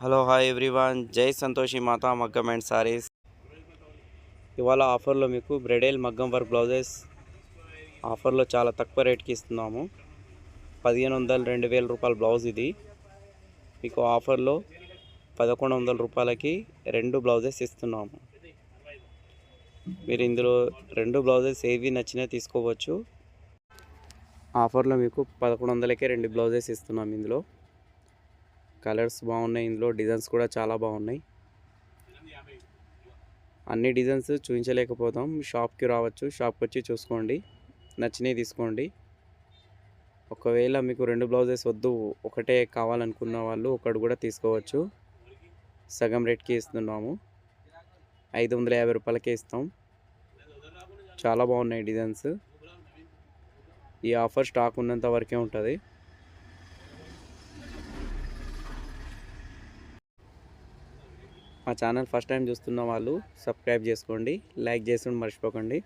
Hello hi everyone, జై సంతోషి మాత మగ్గం and saris. ఇవాళ ఆఫర్లో మీకు బ్రైడల్ మగ్గం వర్క్ బ్లౌజెస్ ఆఫర్లో చాలా తక్కువ రేట్కి ఇస్తున్నాము. 1500 2000 రూపాయల బ్లౌజ్ ఇది. మీకు ఆఫర్లో 1100 రూపాయలకి 2 బ్లౌజెస్ ఇస్తున్నాము. మీరు ఇందులో 2 బ్లౌజెస్ ఏవి నచ్చినా తీసుకోవచ్చు. ఆఫర్లో మీకు 1100కే 2 బ్లౌజెస్ ఇస్తున్నాము. ఇందులో కలర్స్ బాగున్నాయి, ఇందులో డిజైన్స్ కూడా చాలా బాగున్నాయి. అన్ని డిజైన్స్ చూపించలేకపోతాం, షాప్కి రావచ్చు, షాప్కి వచ్చి చూసుకోండి, నచ్చినవి తీసుకోండి. ఒకవేళ మీకు 2 బ్లౌజెస్ వద్దు, ఒకటే కావాలనుకున్న వాళ్ళు ఒకటి కూడా తీసుకోవచ్చు. సగం రేట్కి ఇస్తున్నాము, 550 రూపాయలకే ఇస్తాం. చాలా బాగున్నాయి డిజైన్స్. ఈ ఆఫర్ స్టాక్ ఉన్నంత వరకే ఉంటుంది. మా ఛానల్ ఫస్ట్ టైం చూస్తున్న వాళ్ళు సబ్స్క్రైబ్ చేసుకోండి, లైక్ చేసి మర్చిపోకండి.